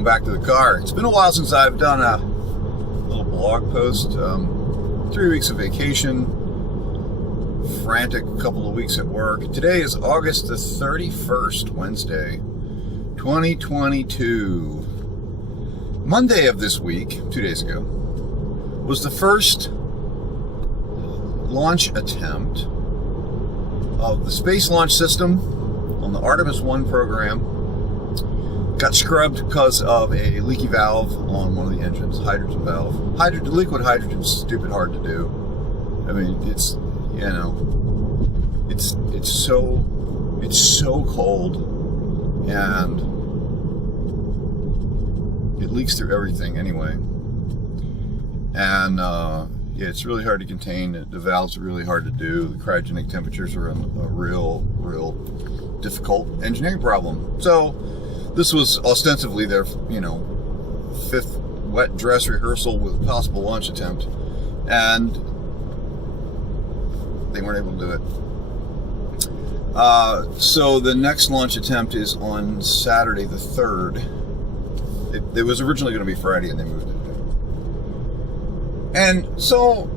welcome back to the car. It's been a while since I've done a little blog post. 3 weeks of vacation, frantic couple of weeks at work. Today is August the 31st, Wednesday, 2022. Monday of this week, 2 days ago, was the first launch attempt of the Space Launch System on the Artemis 1 program. Got scrubbed because of a leaky valve on one of the engines, hydrogen valve. Liquid hydrogen's stupid hard to do. I mean, it's so cold, and it leaks through everything anyway. And it's really hard to contain. The valves are really hard to do. The cryogenic temperatures are a real difficult engineering problem. So this was ostensibly their, fifth wet dress rehearsal with a possible launch attempt, and they weren't able to do it. So the next launch attempt is on Saturday the 3rd. It was originally going to be Friday, and they moved it. And so,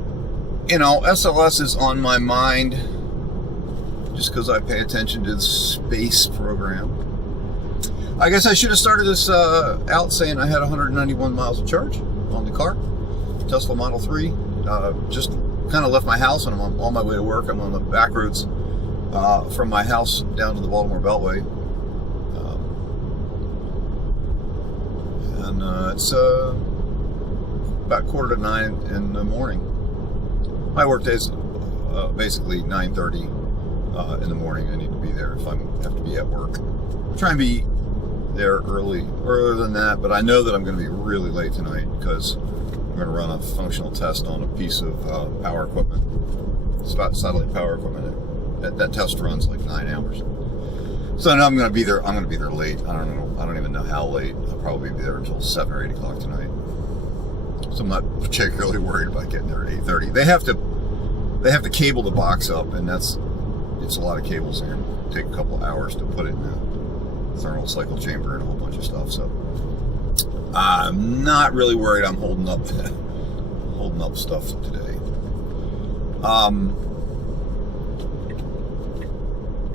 SLS is on my mind just because I pay attention to the space program. I guess I should have started this out saying I had 191 miles of charge on the car, Tesla Model 3. Just kind of left my house and I'm on my way to work. I'm on the back roads from my house down to the Baltimore Beltway. And it's about 8:45 in the morning. My work day is basically 9:30 in the morning. I need to be there if I have to be at work. Try and be there earlier than that, but I know that I'm going to be really late tonight because I'm going to run a functional test on a piece of power equipment, satellite power equipment. That test runs like 9 hours. So I know I'm going to be there. I'm going to be there late. I don't even know how late. I'll probably be there until 7 or 8 o'clock tonight. So I'm not particularly worried about getting there at 8:30. They have to cable the box up, and it's a lot of cables. They're going to take a couple hours to put it in the thermal cycle chamber and a whole bunch of stuff. So I'm not really worried. I'm holding up stuff today.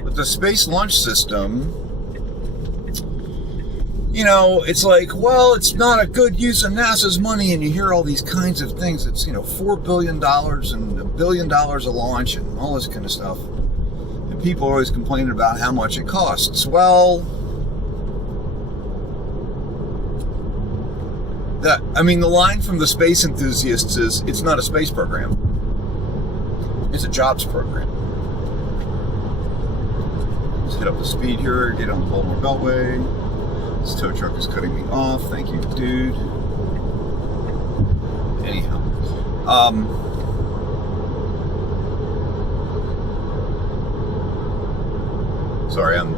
But the Space Launch System, it's like, well, it's not a good use of NASA's money, and you hear all these kinds of things. It's, $4 billion and $1 billion a launch and all this kind of stuff. And people are always complaining about how much it costs. Well, the line from the space enthusiasts is, it's not a space program. It's a jobs program. Let's hit up the speed here, get on the Baltimore Beltway. This tow truck is cutting me off. Thank you, dude. Anyhow. Sorry, I'm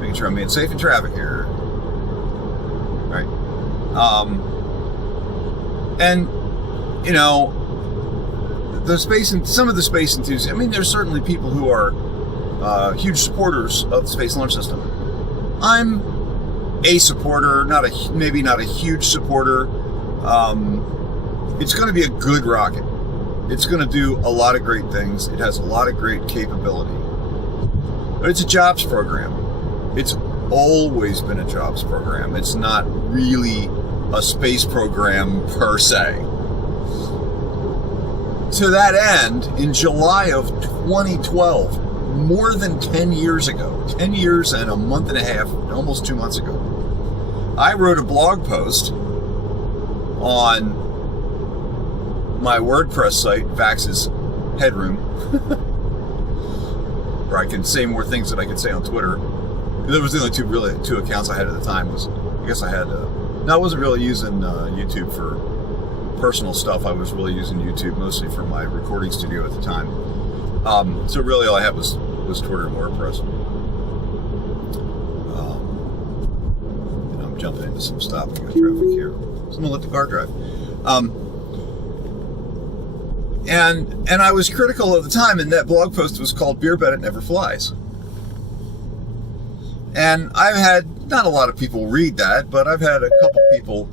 making sure I'm being safe in traffic here. All right. And some of the space enthusiasts, there's certainly people who are huge supporters of the Space Launch System. I'm a supporter, maybe not a huge supporter. It's going to be a good rocket. It's going to do a lot of great things. It has a lot of great capability. But it's a jobs program. It's always been a jobs program. It's not really a space program per se. To that end, in July of 2012, more than 10 years ago, 10 years and a month and a half, almost 2 months ago, I wrote a blog post on my WordPress site, VAXHeadroom, where I can say more things than I can say on Twitter. There was the only two accounts I had at the time. I wasn't really using YouTube for personal stuff. I was really using YouTube mostly for my recording studio at the time. So really all I had was Twitter and WordPress. And I'm jumping into some stopping traffic here. So I'm gonna let the car drive. And I was critical of the time, and that blog post was called "Beer Bet It Never Flies." And I've had not a lot of people read that, but I've had a couple people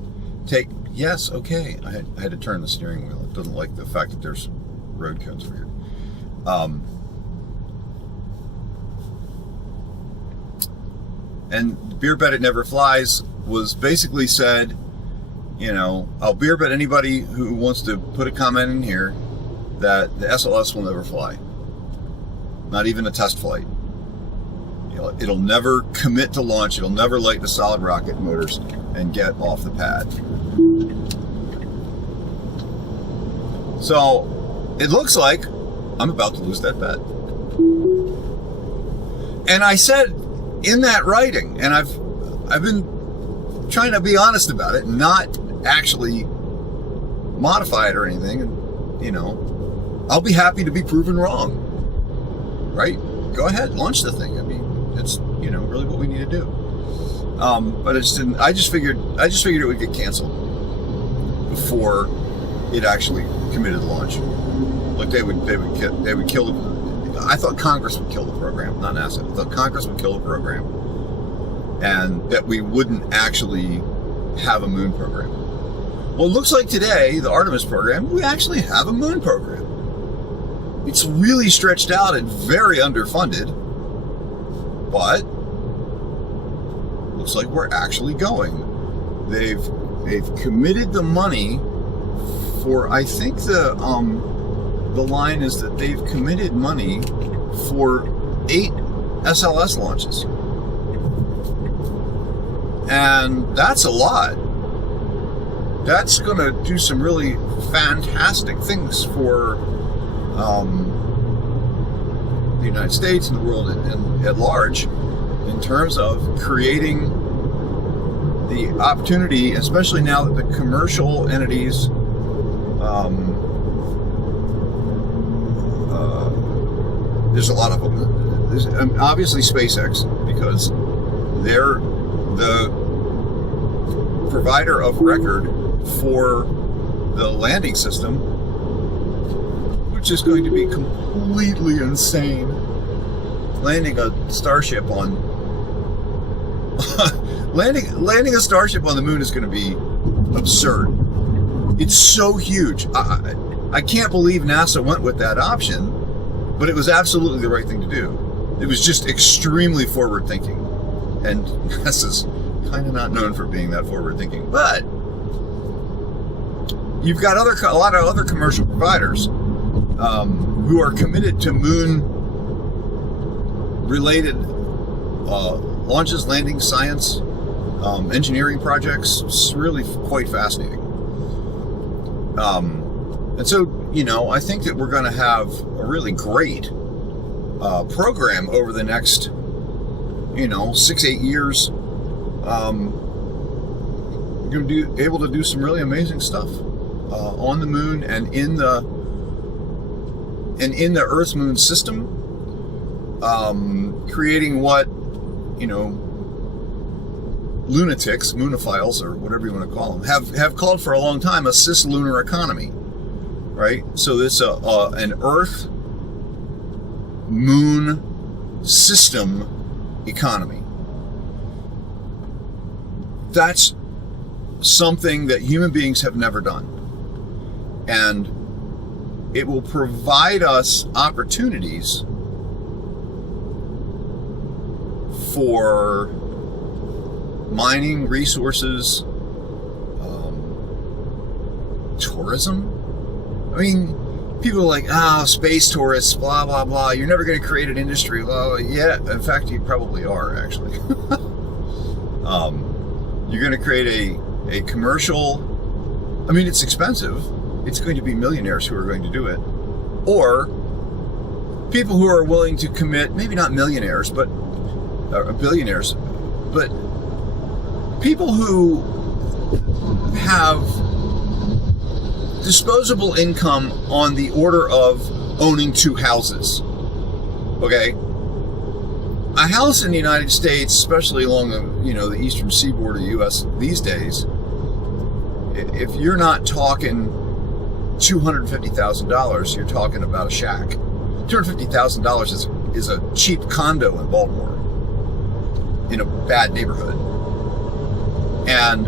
take, yes, okay. I had to turn the steering wheel. It doesn't like the fact that there's road cones over here. And beer bet it never flies was basically said, I'll beer bet anybody who wants to put a comment in here that the SLS will never fly. Not even a test flight. It'll never commit to launch. It'll never light the solid rocket motors and get off the pad. So it looks like I'm about to lose that bet. And I said in that writing, and I've been trying to be honest about it, not actually modify it or anything, and I'll be happy to be proven wrong. Right? Go ahead, launch the thing. I mean, it's really what we need to do. But it just didn't. I just figured it would get canceled before it actually committed launch. Like they would kill the. I thought Congress would kill the program, not NASA. I thought Congress would kill the program, and that we wouldn't actually have a moon program. Well, it looks like today, the Artemis program, we actually have a moon program. It's really stretched out and very underfunded, but looks like we're actually going. They've committed the money for, I think the line is that they've committed money for 8 SLS launches. And that's a lot. That's going to do some really fantastic things for the United States and the world at large, in terms of creating the opportunity, especially now that the commercial entities there's a lot of them. There's obviously SpaceX, because they're the provider of record for the landing system, which is going to be completely insane. Landing a starship on landing a starship on the moon is going to be absurd. It's so huge. I can't believe NASA went with that option, but it was absolutely the right thing to do. It was just extremely forward thinking, and NASA's kind of not known for being that forward thinking. But you've got a lot of other commercial providers who are committed to moon-related launches, landings, science, engineering projects. It's really quite fascinating. And so, I think that we're going to have a really great program over the next, 6-8 years. We're going to be able to do some really amazing stuff on the moon and in the Earth's moon system, creating what lunatics, moonophiles, or whatever you want to call them, have called for a long time, a cislunar economy, right? So this an Earth moon system economy. That's something that human beings have never done, and it will provide us opportunities for mining resources, tourism. I mean, people are like, space tourists, blah, blah, blah. You're never going to create an industry. Well, yeah, in fact, you probably are, actually. You're going to create a commercial. I mean, it's expensive. It's going to be millionaires who are going to do it. Or people who are willing to commit, maybe not millionaires, but billionaires, but people who have disposable income on the order of owning 2 houses. Okay? A house in the United States, especially along the the eastern seaboard of the U.S. these days, if you're not talking $250,000, you're talking about a shack. $250,000 is a cheap condo in Baltimore. in a bad neighborhood. And,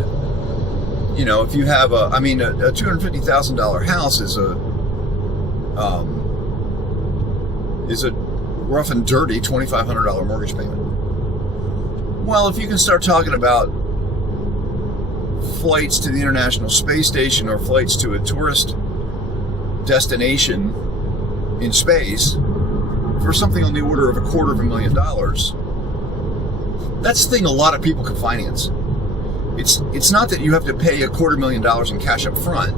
you know, if you have a $250,000 house is a rough and dirty $2,500 mortgage payment. Well, if you can start talking about flights to the International Space Station or flights to a tourist destination in space for something on the order of $250,000, that's the thing a lot of people can finance. It's not that you have to pay $250,000 in cash up front.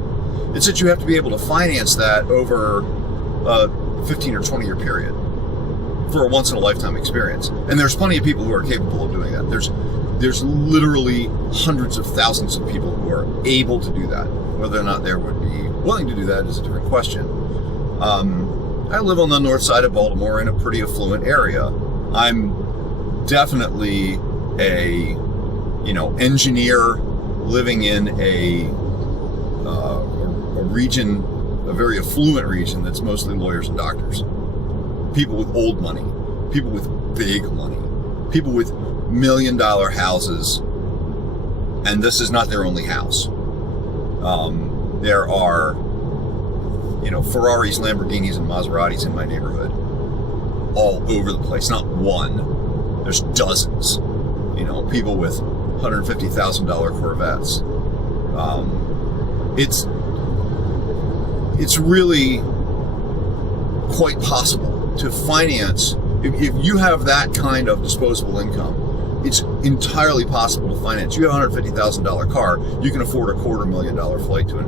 It's that you have to be able to finance that over a 15 or 20 year period for a once in a lifetime experience. And there's plenty of people who are capable of doing that. There's literally hundreds of thousands of people who are able to do that. Whether or not they would be willing to do that is a different question. I live on the north side of Baltimore in a pretty affluent area. I'm definitely a, engineer living in a region, a very affluent region that's mostly lawyers and doctors. People with old money, people with big money, people with $1 million houses, and this is not their only house. There are, Ferraris, Lamborghinis, and Maseratis in my neighborhood, all over the place. Not one. There's dozens. People with $150,000 Corvettes. It's really quite possible to finance. If you have that kind of disposable income, it's entirely possible to finance. You have a $150,000 car, you can afford a $250,000 flight to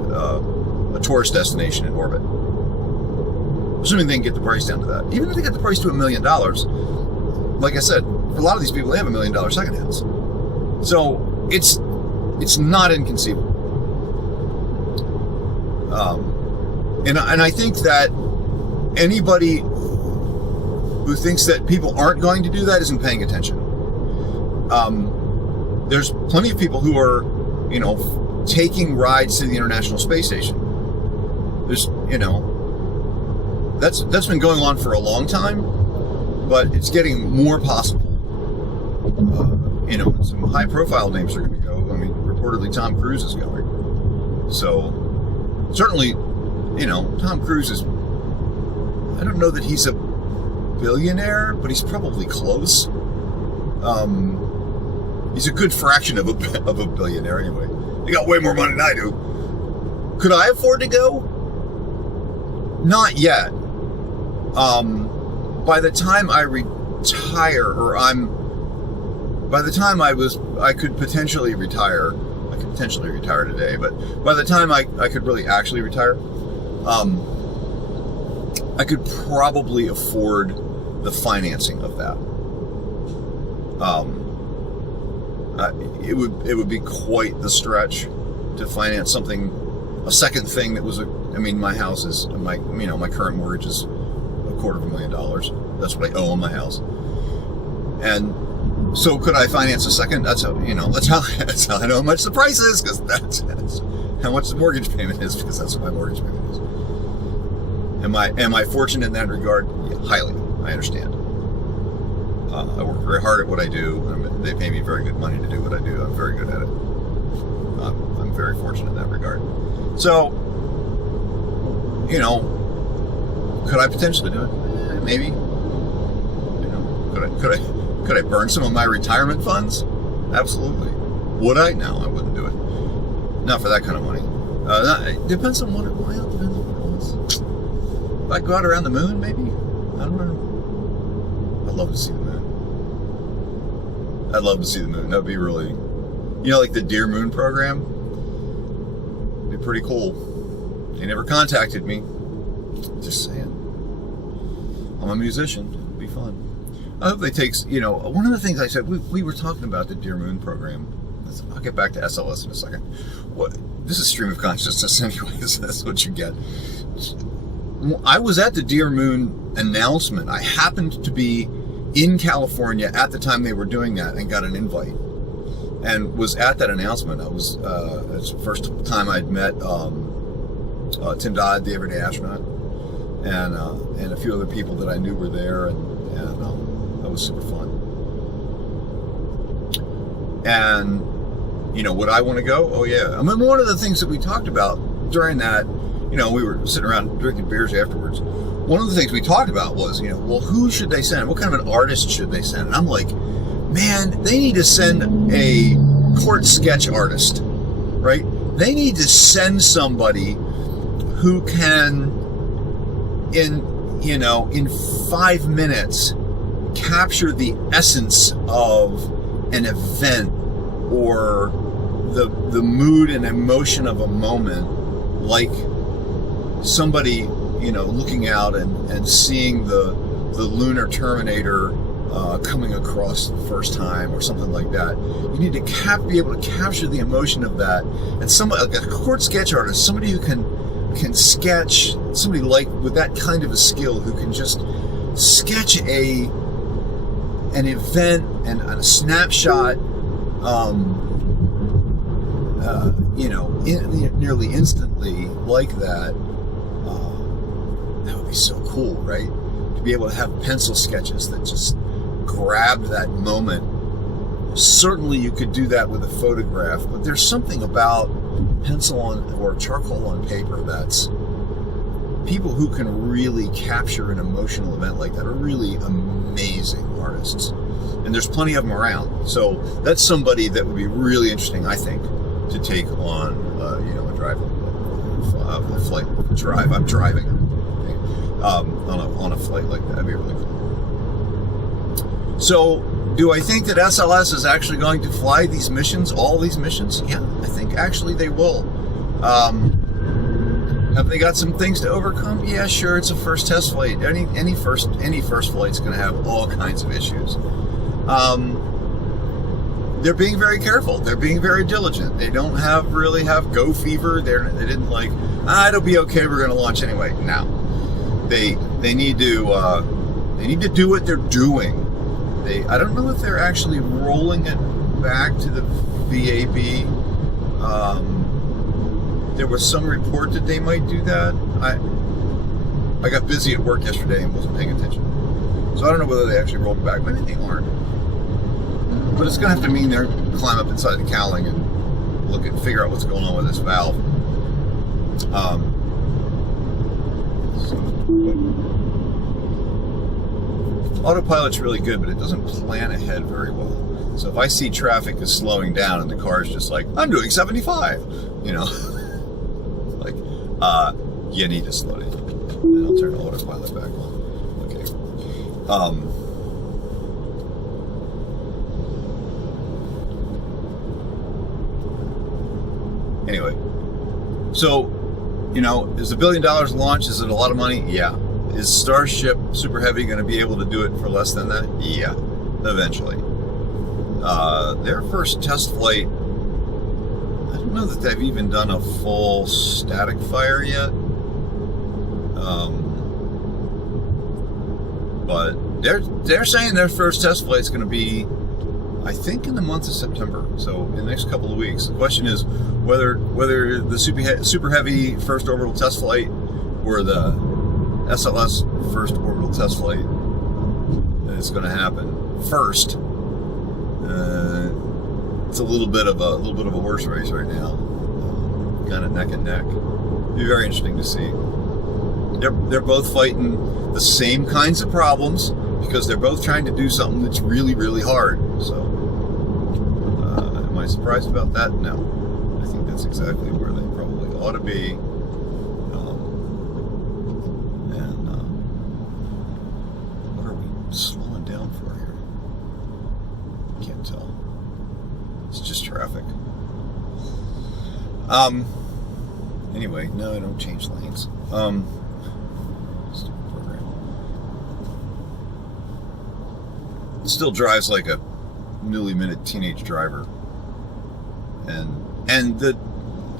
a tourist destination in orbit. Assuming they can get the price down to that. Even if they get the price to $1 million, like I said, for a lot of these people, they have $1 million second house. So it's not inconceivable. And I think that anybody who thinks that people aren't going to do that isn't paying attention. There's plenty of people who are, taking rides to the International Space Station. There's, that's been going on for a long time, but it's getting more possible. Some high-profile names are going to go. I mean, reportedly Tom Cruise is going. So, certainly, Tom Cruise is, I don't know that he's a billionaire, but he's probably close. He's a good fraction of a billionaire anyway. He got way more money than I do. Could I afford to go? Not yet. By the time I retire, I could potentially retire. I could potentially retire today, but by the time I could really actually retire, I could probably afford the financing of that. It would be quite the stretch to finance something, a second thing that was my house is my current mortgage is $250,000. That's what I owe on my house. And so could I finance a second? That's how I know how much the price is, because that's how much the mortgage payment is, because that's what my mortgage payment is. Am I fortunate in that regard? Yeah, highly. I understand. I work very hard at what I do. They pay me very good money to do what I do. I'm very good at it. I'm very fortunate in that regard. So, could I potentially do it? Maybe. Could I burn some of my retirement funds? Absolutely. Would I? No, I wouldn't do it. Not for that kind of money. It depends on what it was. If I go out around the moon, maybe? I don't know. I'd love to see the moon. I'd love to see the moon. That'd be really, like the Dear Moon program. It'd be pretty cool. They never contacted me. Just saying. I'm a musician. It'd be fun. I hope they take, one of the things I said, we were talking about the Dear Moon program. I'll get back to SLS in a second. This is stream of consciousness anyways. That's what you get. I was at the Dear Moon announcement. I happened to be in California at the time they were doing that and got an invite, and was at that announcement. It's the first time I'd met Tim Dodd, the Everyday Astronaut, and a few other people that I knew were there, and that was super fun. And, would I want to go? Oh, yeah. I mean, one of the things that we talked about during that, we were sitting around drinking beers afterwards. One of the things we talked about was, well, who should they send? What kind of an artist should they send? And I'm like, man, they need to send a court sketch artist, right? They need to send somebody who can, in 5 minutes, capture the essence of an event or the mood and emotion of a moment, like somebody, looking out and seeing the lunar Terminator coming across the first time or something like that. You need to be able to capture the emotion of that. And somebody, like a court sketch artist, somebody who can sketch, somebody like with that kind of a skill who can just sketch an event and a snapshot, nearly instantly like that. That would be so cool, right? To be able to have pencil sketches that just grabbed that moment. Certainly you could do that with a photograph, but there's something about pencil on or charcoal on paper that's people who can really capture an emotional event like that are really amazing artists. And there's plenty of them around. So that's somebody that would be really interesting, I think, to take on, a flight drive. I'm driving on a flight like that. That'd be really cool. So, do I think that SLS is actually going to fly these missions, all these missions? Yeah, I think actually they will. Have they got some things to overcome? Yeah, sure. It's a first test flight. Any first flight's going to have all kinds of issues. They're being very careful. They're being very diligent. They don't really have go fever. They didn't like, it'll be okay. We're going to launch anyway. No, they need to do what they're doing. I don't know if they're actually rolling it back to the VAB. There was some report that they might do that. I got busy at work yesterday and wasn't paying attention. So I don't know whether they actually rolled it back. Maybe they aren't. But it's going to have to mean they're climb up inside the cowling and figure out what's going on with this valve. Autopilot's really good, but it doesn't plan ahead very well. So if I see traffic is slowing down and the car is just like, I'm doing 75, like, you need to slow down. And I'll turn the autopilot back on. Okay. Anyway, so, is $1 billion launch, is it a lot of money? Yeah. Is Starship Super Heavy going to be able to do it for less than that? Yeah, eventually. Their first test flight, I don't know that they've even done a full static fire yet. But they're saying their first test flight is going to be, I think, in the month of September. So in the next couple of weeks. The question is whether the Super Heavy first orbital test flight or the SLS first orbital test flight is going to happen first. It's a little bit of a horse race right now, kind of neck and neck. It'll be very interesting to see. They're both fighting the same kinds of problems because they're both trying to do something that's really, really hard. So, am I surprised about that? No. I think that's exactly where they probably ought to be. What are we slowing down for here? Can't tell. It's just traffic. Anyway, no, I don't change lanes. Stupid program. It still drives like a newly minted teenage driver. And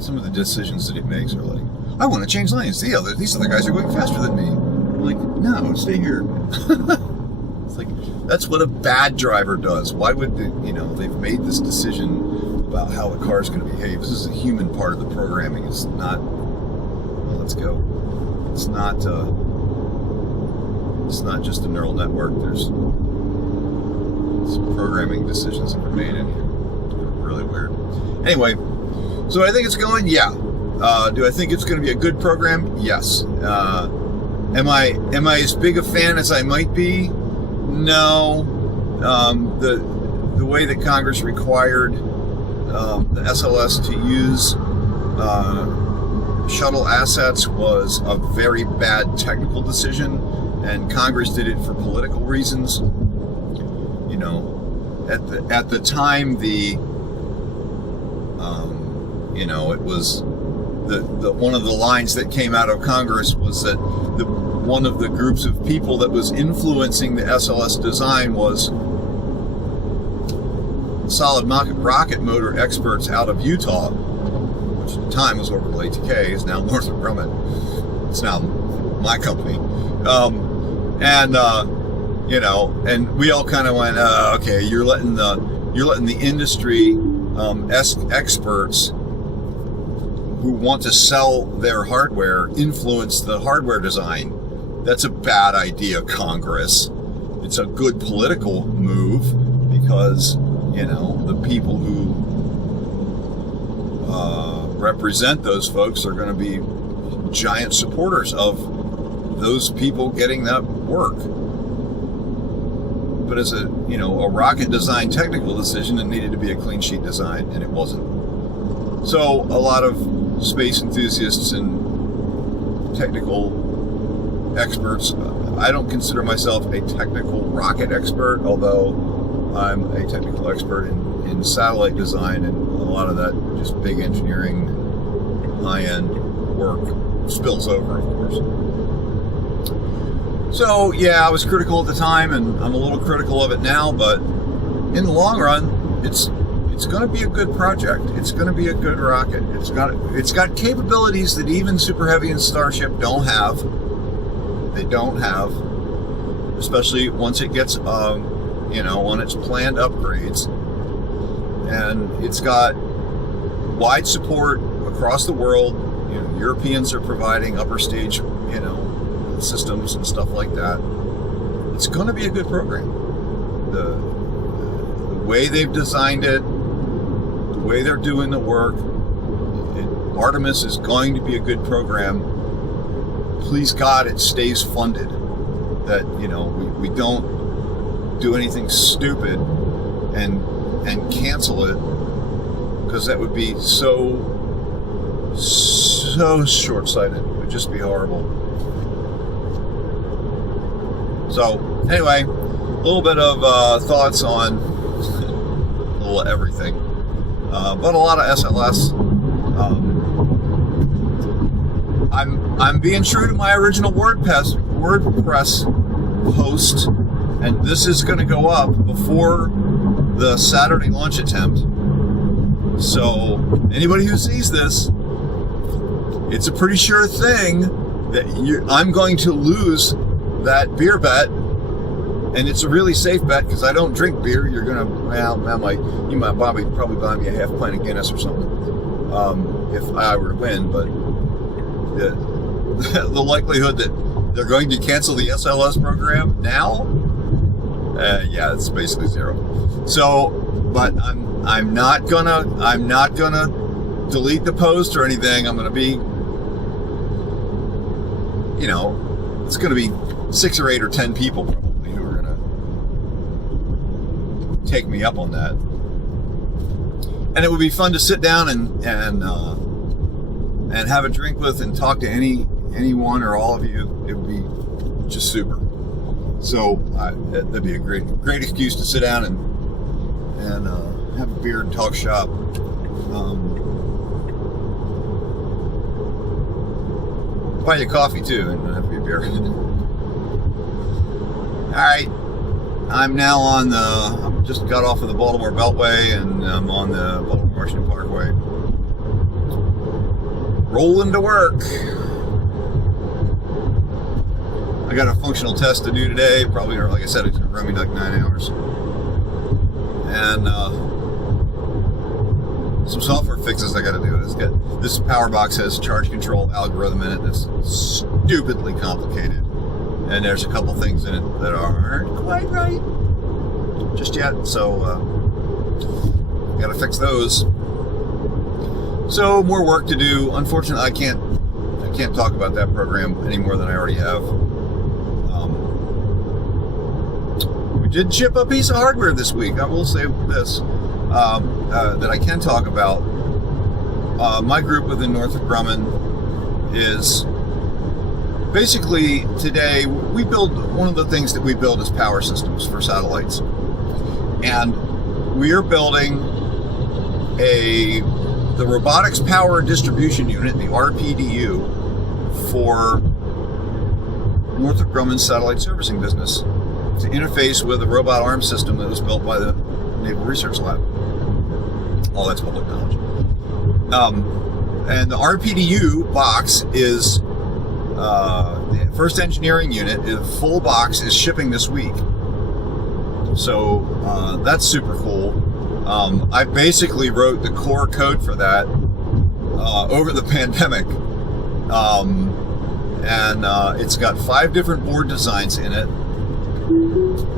some of the decisions that it makes are like, I want to change lanes. These other guys are going faster than me. I'm like, no, stay here. It's like, that's what a bad driver does. Why would they've made this decision about how the car is going to behave. This is a human part of the programming. It's not, well, let's go. It's not just a neural network. There's some programming decisions that were made in here. really weird. Anyway, so I think it's going, yeah. Do I think it's going to be a good program? Yes. Am I as big a fan as I might be? No. The way that Congress required the SLS to use shuttle assets was a very bad technical decision, and Congress did it for political reasons. You know, at the time, it was the one of the lines that came out of Congress was that one of the groups of people that was influencing the SLS design was solid rocket motor experts out of Utah, which at the time was Orbital ATK, is now Northrop Grumman. It's now my company. And we all kind of went, okay, you're letting the industry experts who want to sell their hardware influence the hardware design. That's a bad idea, Congress. It's a good political move because, the people who represent those folks are going to be giant supporters of those people getting that work. But as a rocket design technical decision, it needed to be a clean sheet design, and it wasn't. So a lot of space enthusiasts and technical experts, I don't consider myself a technical rocket expert, although I'm a technical expert in satellite design, and a lot of that just big engineering, high-end work spills over, of course. So, yeah, I was critical at the time, and I'm a little critical of it now, but in the long run, it's going to be a good project. It's going to be a good rocket. It's got capabilities that even Super Heavy and Starship don't have. They don't have, especially once it gets, on its planned upgrades. And it's got wide support across the world. Europeans are providing upper stage, systems and stuff like that. It's going to be a good program. The way they've designed it, the way they're doing the work, Artemis is going to be a good program. Please God, it stays funded. That we don't do anything stupid and cancel it, because that would be so short-sighted. It would just be horrible. So, anyway, a little bit of thoughts on a little of everything, but a lot of SLS. I'm being true to my original WordPress post, and this is going to go up before the Saturday launch attempt. So, anybody who sees this, it's a pretty sure thing that I'm going to lose that beer bet, and it's a really safe bet because I don't drink beer. You're gonna, you might probably buy me a half pint of Guinness or something if I were to win. But the likelihood that they're going to cancel the SLS program now, it's basically zero. So, but I'm not gonna delete the post or anything. I'm gonna be, it's gonna be 6 or 8 or 10 people probably who are gonna take me up on that, and it would be fun to sit down and have a drink with and talk to anyone or all of you. It would be just super. So that'd be a great excuse to sit down and have a beer and talk shop. Buy you coffee too, and have a beer. Alright, I'm now I just got off of the Baltimore Beltway, and I'm on the Baltimore-Washington Parkway. Rolling to work. I got a functional test to do today, probably, like I said, it's going to run me like 9 hours. And some software fixes I got to do. This power box has charge control algorithm in it that's stupidly complicated. And there's a couple things in it that aren't quite right just yet. So got to fix those. So more work to do. Unfortunately, I can't talk about that program any more than I already have. We did ship a piece of hardware this week. I will say this, that I can talk about. My group within Northrop Grumman is basically today we build, one of the things that we build is power systems for satellites. And we are building the Robotics Power Distribution Unit, the RPDU, for Northrop Grumman's satellite servicing business to interface with a robot arm system that was built by the Naval Research Lab. All that's public knowledge. And the RPDU box is the first engineering unit. The full box is shipping this week. So that's super cool. I basically wrote the core code for that over the pandemic. And it's got 5 different board designs in it,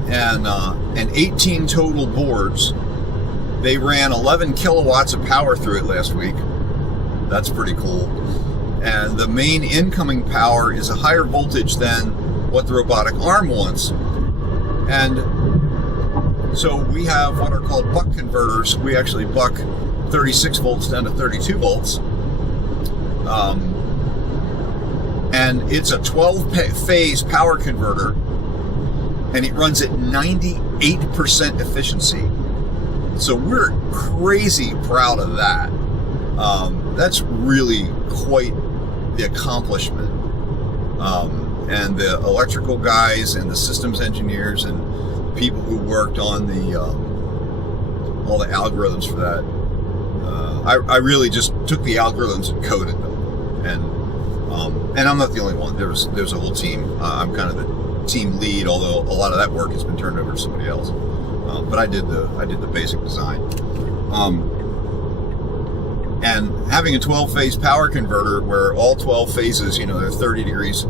and 18 total boards. They ran 11 kilowatts of power through it last week. That's pretty cool. And the main incoming power is a higher voltage than what the robotic arm wants. And so we have what are called buck converters. We actually buck 36 volts down to 32 volts. And it's a 12-phase power converter, and it runs at 98% efficiency. So we're crazy proud of that. That's really quite the accomplishment. And the electrical guys and the systems engineers and people who worked on all the algorithms for that, I really just took the algorithms and coded them. And I'm not the only one. There's a whole team. I'm kind of the team lead, although a lot of that work has been turned over to somebody else. But I did the basic design. And having a 12-phase power converter where all 12 phases, they're 30 degrees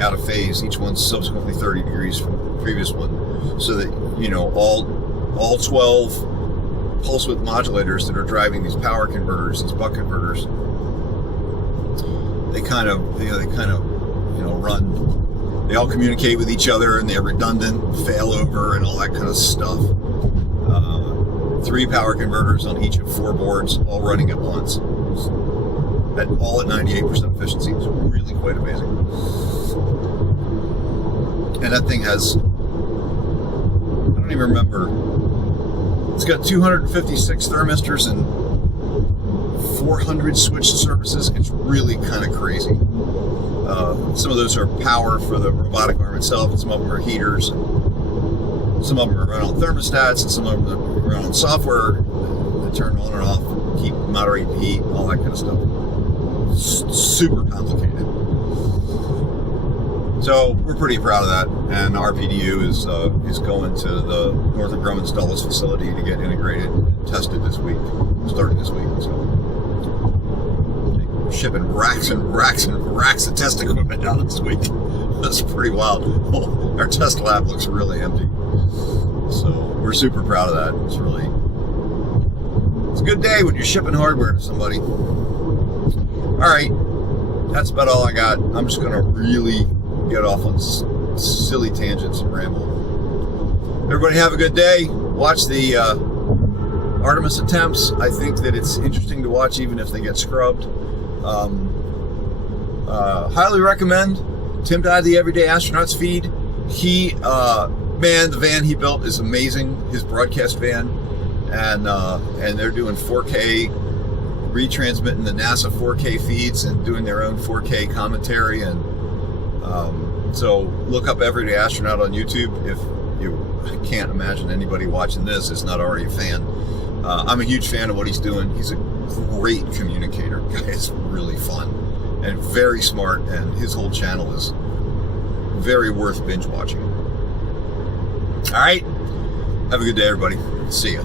out of phase. Each one's subsequently 30 degrees from the previous one, so that all 12 pulse width modulators that are driving these power converters, these buck converters, they kind of run. They all communicate with each other, and they're redundant, failover, and all that kind of stuff. 3 power converters on each of 4 boards, all running at once, all at 98% efficiency. It's really quite amazing. And that thing has, I don't even remember. It's got 256 thermistors and 400 switched services. It's really kind of crazy. Some of those are power for the robotic arm itself, and some of them are heaters. Some of them are run on thermostats, and some of them are run on software that turn on and off, moderate heat, all that kind of stuff. Super complicated. So we're pretty proud of that, and RPDU is going to the Northrop Grumman's Dulles facility to get integrated and tested this week, starting this week. So shipping racks and racks and racks of test equipment out this week. That's pretty wild. Our test lab looks really empty. So we're super proud of that. It's a good day when you're shipping hardware to somebody. All right, that's about all I got. I'm just going to really get off on silly tangents and ramble. Everybody have a good day. Watch the Artemis attempts. I think that it's interesting to watch even if they get scrubbed. Highly recommend Tim Dye, the Everyday Astronauts feed. The van he built is amazing. His broadcast van, and they're doing 4K, retransmitting the NASA 4K feeds and doing their own 4K commentary. And so look up Everyday Astronaut on YouTube if you can't imagine anybody watching this is not already a fan. I'm a huge fan of what he's doing. He's a great communicator. Guy is really fun and very smart, and his whole channel is very worth binge watching. All right, have a good day, everybody. See ya.